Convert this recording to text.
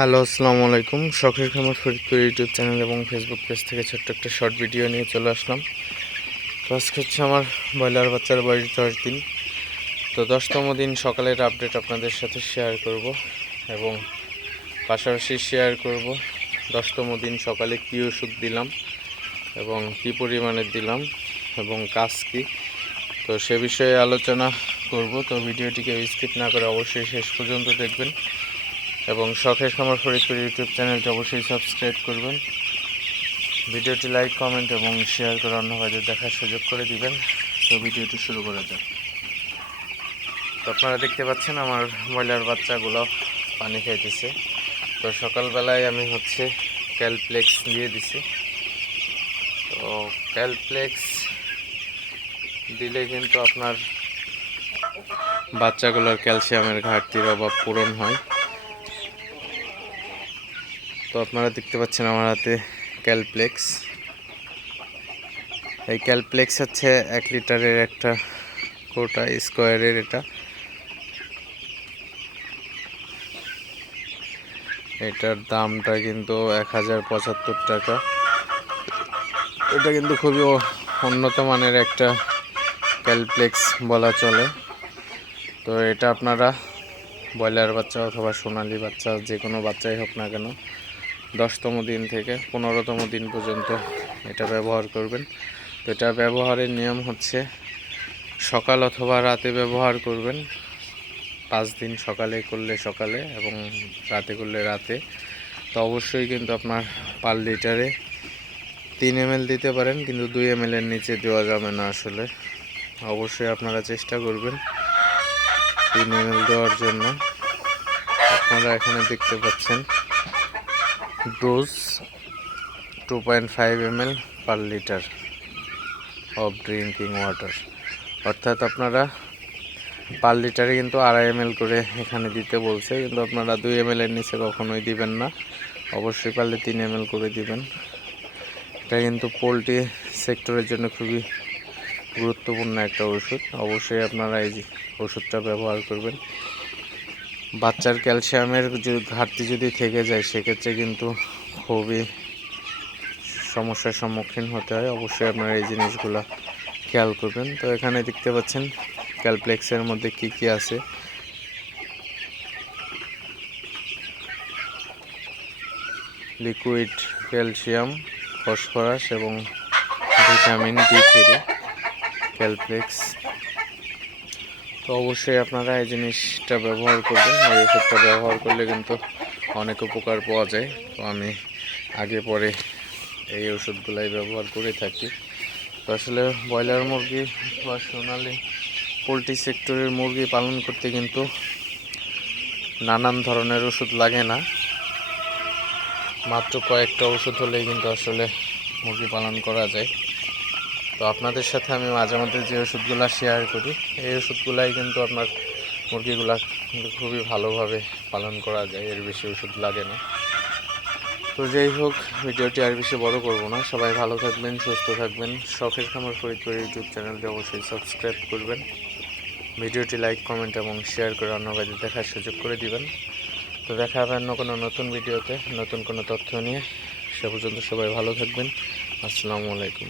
Hello, আসসালামু আলাইকুম। শখের খামার ফরিদপুর ইউটিউব চ্যানেল এবং ফেসবুক পেজ থেকে ছোট্ট একটা শর্ট ভিডিও নিয়ে চলে আসলাম। তো আজকে হচ্ছে আমার ব্রয়লার বাচ্চার বয়স দশ দিন। তো দশতম দিন সকালের আপডেট আপনাদের সাথে শেয়ার করব এবং পাশাপাশি শেয়ার করব দশতম দিন সকালে কী ওষুধ দিলাম এবং কী পরিমাণে দিলাম এবং কাজ কী। তো সে বিষয়ে আলোচনা করব। তো ভিডিওটিকে স্কিপ না করে অবশ্যই শেষ পর্যন্ত দেখবেন। এবং শখের খামার ফরিদপুর ইউটিউব চ্যানেলটি অবশ্যই সাবস্ক্রাইব করবেন। ভিডিওটি লাইক, কমেন্ট এবং শেয়ার করে অন্য ভাইদের দেখার সুযোগ করে দিবেন। তো ভিডিওটি শুরু করা যাক। তো আপনারা দেখতে পাচ্ছেন আমার ময়লার বাচ্চাগুলো পানি খাইতেছে। তো সকালবেলায় আমি হচ্ছে ক্যালপ্লেক্স দিয়ে দিছি। তো ক্যালপ্লেক্স দিলে কিন্তু আপনার বাচ্চাগুলোর ক্যালসিয়ামের ঘাটতির অভাব পূরণ হয়। আপনারা দেখতে পাচ্ছেন আমার হাতে ক্যালপ্লেক্স। এই ক্যালপ্লেক্স হচ্ছে এক লিটারের একটা কোটা স্কোয়ারের এটা। এটার দামটা কিন্তু এক হাজার পঁচাত্তর টাকা। এটা কিন্তু খুবই উন্নত মানের একটা ক্যালপ্লেক্স বলা চলে। তো এটা আপনারা ব্রয়লার বাচ্চা অথবা সোনালি বাচ্চা যে কোনো বাচ্চাই হোক না কেন দশতম দিন থেকে পনেরোতম দিন পর্যন্ত এটা ব্যবহার করবেন। তো এটা ব্যবহারের নিয়ম হচ্ছে সকাল অথবা রাতে ব্যবহার করবেন। পাঁচ দিন সকালে করলে সকালে এবং রাতে করলে রাতে। তো অবশ্যই কিন্তু আপনার পার লিটারে তিন এম দিতে পারেন, কিন্তু দুই এম এর নিচে দেওয়া যাবে না আসলে। অবশ্যই আপনারা চেষ্টা করবেন তিন এম দেওয়ার জন্য। আপনারা এখানে দেখতে পাচ্ছেন dose two point five M L per litre of drinking water অর্থাৎ আপনারা পার লিটারে কিন্তু আড়াই এম করে এখানে দিতে বলছে, কিন্তু আপনারা দুই এম এর নিচে কখনোই দিবেন না। অবশ্যই পারলে তিন এম করে দিবেন। এটা কিন্তু পোলট্রি সেক্টরের জন্য খুবই গুরুত্বপূর্ণ একটা ওষুধ। অবশ্যই আপনারা এই ওষুধটা ব্যবহার করবেন। বাচ্চার ক্যালসিয়ামের ঘাটতি যদি থেকে যায়, সেক্ষেত্রে কিন্তু খুবই সমস্যার সম্মুখীন হতে হয়। অবশ্যই আপনারা এই জিনিসগুলো খেয়াল করবেন। তো এখানে দেখতে পাচ্ছেন ক্যালপ্লেক্সের মধ্যে কি কি আছে। লিকুইড, ক্যালসিয়াম, ফসফরাস এবং ভিটামিন ডি থ্রি, ক্যালপ্লেক্স। তো অবশ্যই আপনারা এই জিনিসটা ব্যবহার করবেন এই ওষুধটা ব্যবহার করলে কিন্তু অনেক উপকার পাওয়া যায়। তো আমি আগে পরে এই ওষুধগুলাই ব্যবহার করে থাকি। তো আসলে ব্রয়লার মুরগি বা সোনালি পোলট্রি সেক্টরের মুরগি পালন করতে কিন্তু নানান ধরনের ওষুধ লাগে না। মাত্র কয়েকটা ওষুধ হলেই কিন্তু আসলে মুরগি পালন করা যায়। তো আপনাদের সাথে আমি মাঝে মাঝে যে ওষুধগুলো শেয়ার করি, এই ওষুধগুলাই কিন্তু আপনার মুরগিগুলা কিন্তু খুবই ভালোভাবে পালন করা যায়, এর বেশি ওষুধ লাগে না। তো যাই হোক, ভিডিওটি আর বেশি বড় করব না। সবাই ভালো থাকবেন, সুস্থ থাকবেন। শখের খামার ফরিদপুর ইউটিউব চ্যানেলটি অবশ্যই সাবস্ক্রাইব করবেন। ভিডিওটি লাইক কমেন্ট এবং শেয়ার করে অন্য কাজে দেখার সুযোগ করে দিবেন। তো দেখা হবে অন্য কোনো নতুন ভিডিওতে, নতুন কোনো তথ্য নিয়ে। সে পর্যন্ত সবাই ভালো থাকবেন। আসসালামু আলাইকুম।